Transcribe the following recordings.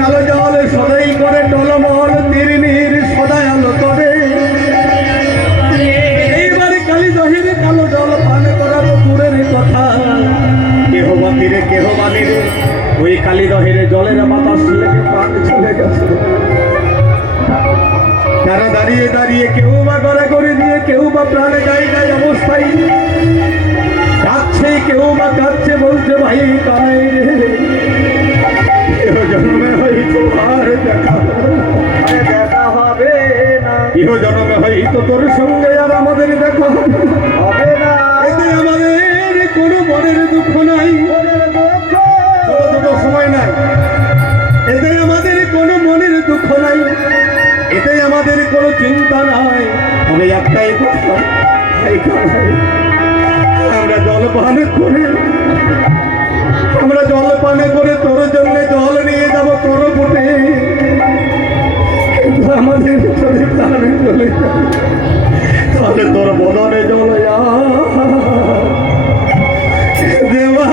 কালো জল সদাই করে টলমল তিরিনির সদাই আলো করে এইবারে কালিদহের কালো জল পান করা তো দূরের কথা। কেহ বাতিরে, কেহ বানিরে ওই কালিদহের জলের বাতাস লেগে প্রাণ চলে গেছে। তারা দাঁড়িয়ে দাঁড়িয়ে কেউ বা গড়া করে দিয়ে, কেউ বা প্রাণ গায়ে গায়ে অবস্থায়। কাঁদছে কেউ বা কাঁদছে বলছে, ভাই কানাই তোর সঙ্গে আর আমাদের দেখো। এতে আমাদের কোনো মনের দুঃখ নাই। সময় নাই। এতে আমাদের কোনো মনের দুঃখ নাই। এতে আমাদের কোনো চিন্তা নাই। তবে একটাই আমরা জল পান করে, আমরা জল পান করে তোর জন্য জল নিয়ে যাব তোর কিন্তু আমাদের ভিতরে প্রাণ চলে যাবে তাহলে তোর বদনে যা দেওয়া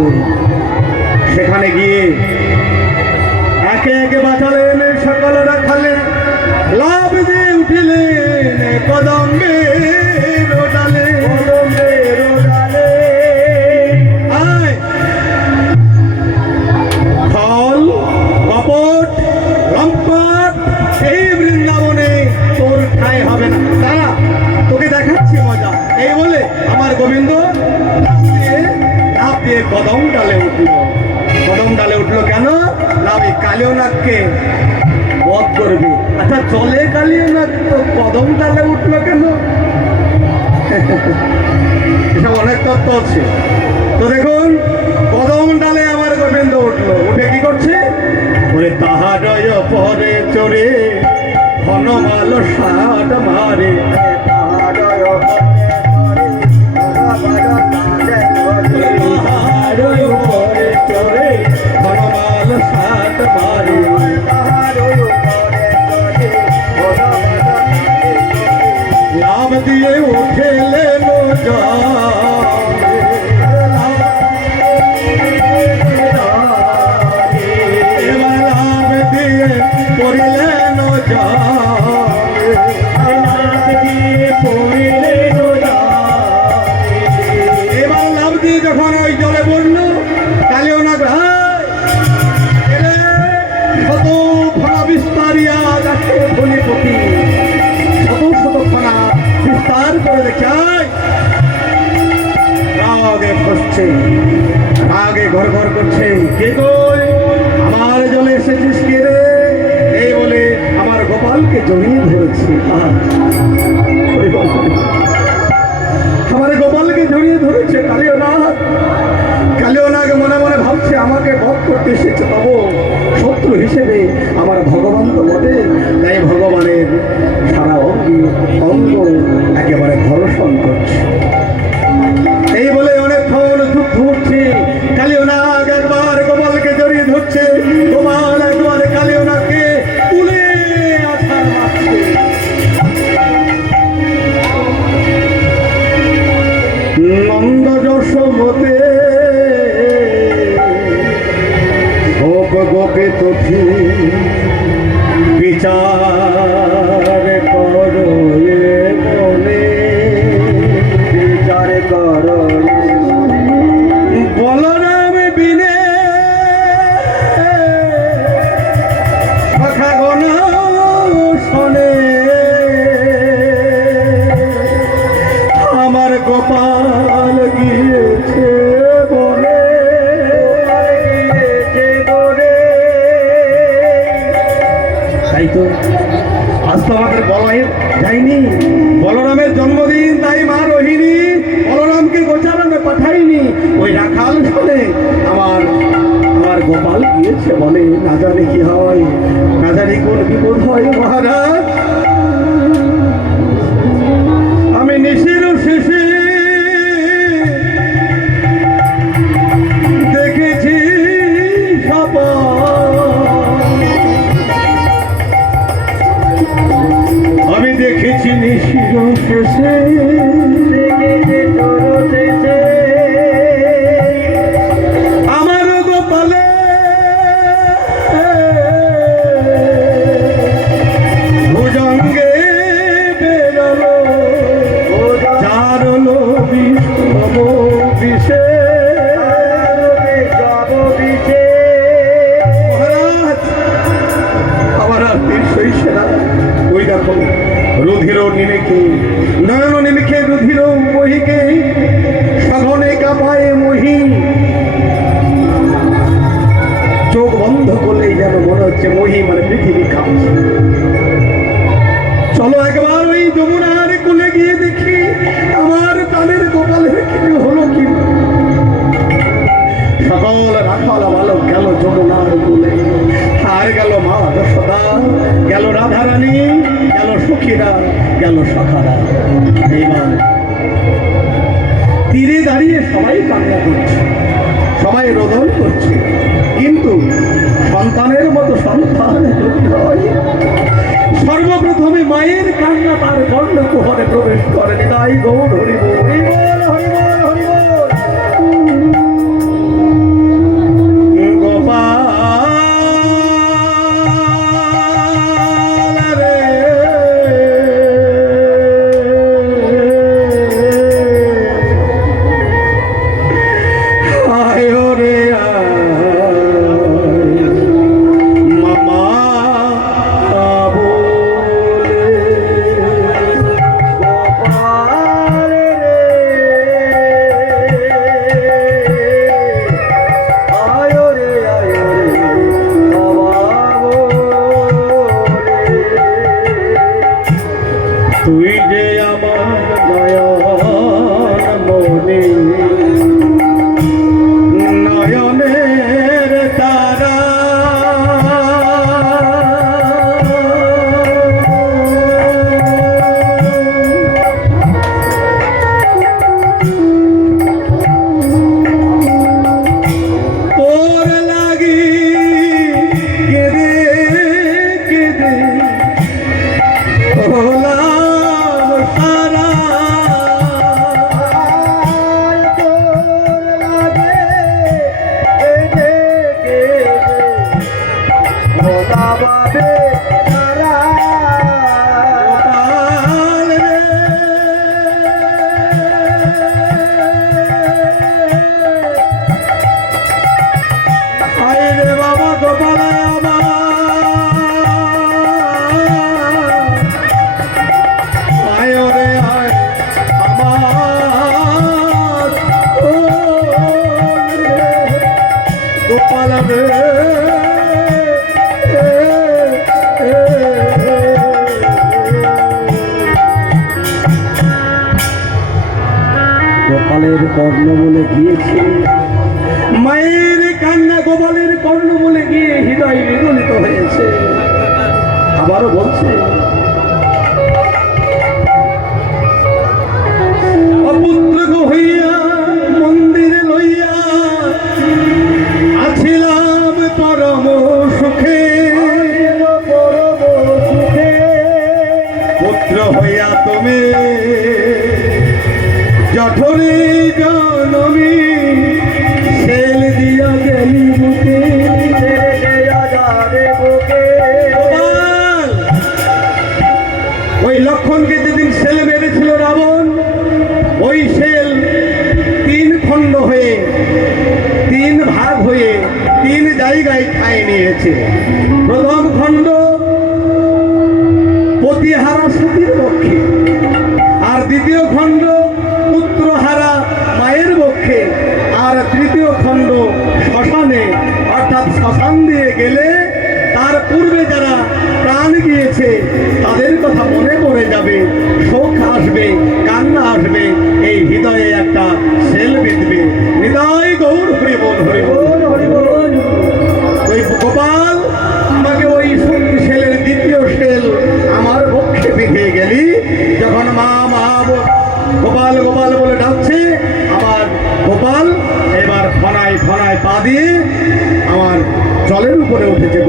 অন্তরে সেখানে গিয়ে একে একে বাঁচালেন সকল রাখালে লাভ দিয়ে উঠিলেন আয়। ফল বৃন্দাবনে হবে না। তারা তোকে দেখাচ্ছি মজা। এই বলে আমার গোবিন্দ কদম ডালে উঠল। কদম ডালে উঠল কেন? না ওই কালিয়নাথকে বধ করবে। আচ্ছা চলে কালিয়নাথ তো কদম ডালে উঠল কেন? এসব অনেক তত্ত্ব আছে। তো দেখুন, কদম ডালে আমার গোবিন্দ উঠল। উঠে কি করছে? ওরে তাহারয় পরে চড়ে হনমাল ষাট মারে। করছে গোপে তথি বিচার তীরে দাঁড়িয়ে সবাই কান্না করছে, সবাই রোদন করছে। কিন্তু সন্তানের মতো সন্তান সর্বপ্রথমে মায়ের কান্না তার গণ্ড প্রবেশ করে। তাই গৌর হরিব হরিব হরিব গোপাল গোপালের কর্ণ বলে গিয়েছে মায়ের কান্না গোপালের কর্ণ বলে গিয়ে হৃদয় বিগলিত হয়েছে। আবারও বলছে লক্ষণকে যেদিন সেল মেরেছিল রাবণ। ওই সেল তিন খণ্ড হয়ে, তিন ভাগ হয়ে, তিন জায়গায় খায় নিয়েছে। প্রথম খণ্ড প্রতিহারা সতীর পক্ষে, আর দ্বিতীয় খণ্ড পুত্রহারা মায়ের পক্ষে, আর তৃতীয় খণ্ড শ্মশানে, অর্থাৎ শ্মশান দিয়ে গেলে জলের উপরে উঠেছে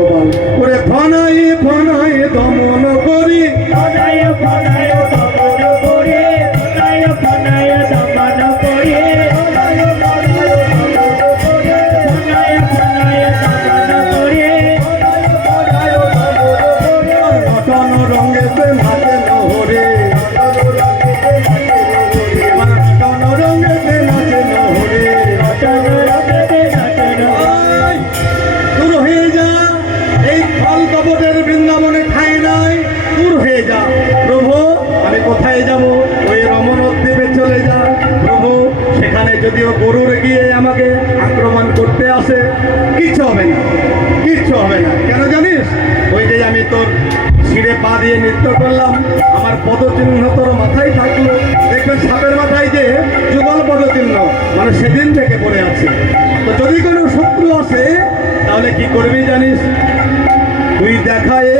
কিচ্ছু হবে না। কেন জানিস? ওই যে আমি তোর ছিঁড়ে পা দিয়ে নৃত্য করলাম, আমার পদচিহ্ন তোর মাথায় থাকল। দেখবেন সাপের মাথায় যে যুগল পদচিহ্ন মানে সেদিন থেকে পড়ে আছে। তো যদি কোনো শত্রু আসে, তাহলে কি করবি জানিস? তুই দেখায়